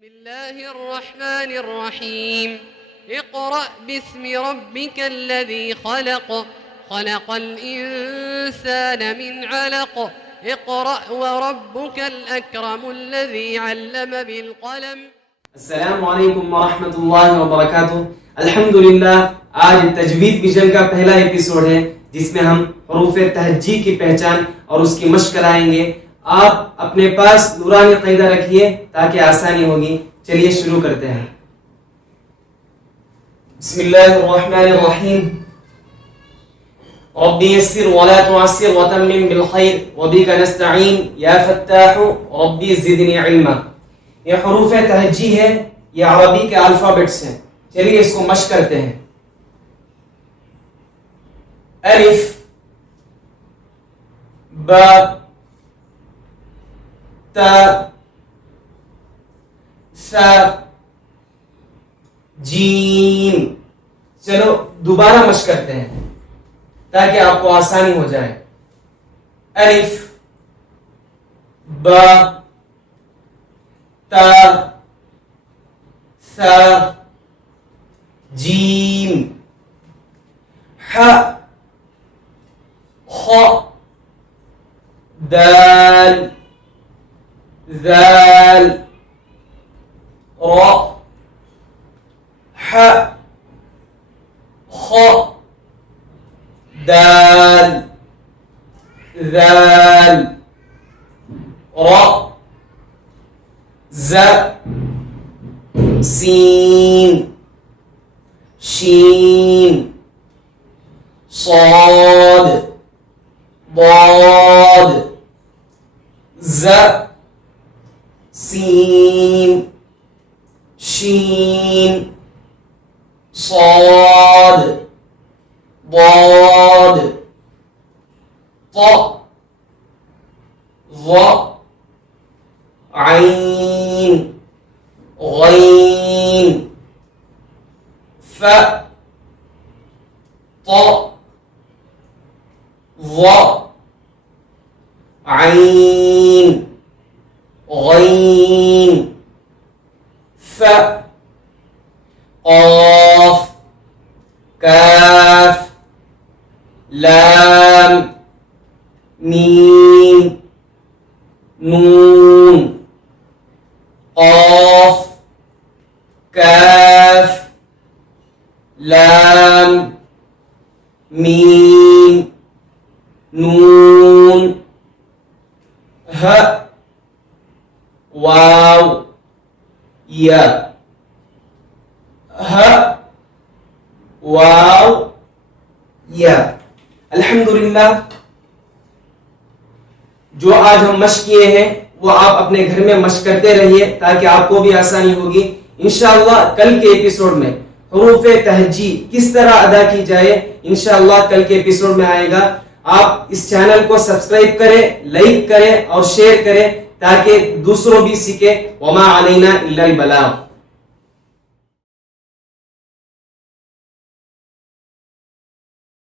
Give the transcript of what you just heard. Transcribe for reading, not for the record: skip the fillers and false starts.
बिस्मिल्लाहिर्रहमानिर्रहीम इक़रा बिस्मि रब्बिकल्लज़ी ख़लक़ ख़लक़ल इंसान मिन अलक़ इक़रा व रब्बुकल अकरमुल्लज़ी अल्लम बिल क़लम। अस्सलामु अलैकुम व रहमतुल्लाहि व बरकातुहू। अल्हम्दुलिल्लाह, आज तजवीद विजन का पहला एपिसोड है जिसमें हम हरूफ तहज्जी की पहचान और उसकी मश्क कराएंगे। आप अपने पास नूरानी क़ैदा रखिए ताकि आसानी होगी। चलिए शुरू करते हैं। बिस्मिल्लाहिर्रहमानिर्रहीम। रब्बी यस्सिर व ला तुअस्सिर व तम्मिम बिल खैर व बिका नस्तईन या फत्ताहु रब्बी ज़िदनी इल्मा। ये हरूफ तहज्जी है, ये अरबी के अल्फाबेट्स हैं। चलिए इसको मश्क करते हैं। अलिफ, बा, ता, सा, जीम। चलो दोबारा मश्क करते हैं ताकि आपको आसानी हो जाए। अलिफ, बा, ता, सा, जीम। ह, ख, दाल, ज़ाल, रा, ह, ख, दाल, ज़ाल, रा, ज़, सीन, शीन, صاد، ضاد، ز، सीन, शीन, صاد، ضاد، ط، ظ، عين، غين، ف، ط، ظ، عين، غين، ف، قاف، كاف، لام، ميم، نون، قاف، كاف، لام، मीम, नून, ह, वाव, या। ह, वाव, या। अल्हम्दुलिल्लाह, जो आज हम मश्क किए हैं वो आप अपने घर में मश्क करते रहिए ताकि आपको भी आसानी होगी। इंशाअल्लाह कल के एपिसोड में हरूफ तहज्जी किस तरह अदा की जाए इंशाअल्लाह कल के एपिसोड में आएगा। आप इस चैनल को सब्सक्राइब करें, लाइक करें और शेयर करें ताकि दूसरों भी सीखे। वमा अलैना इल्लल बलाग।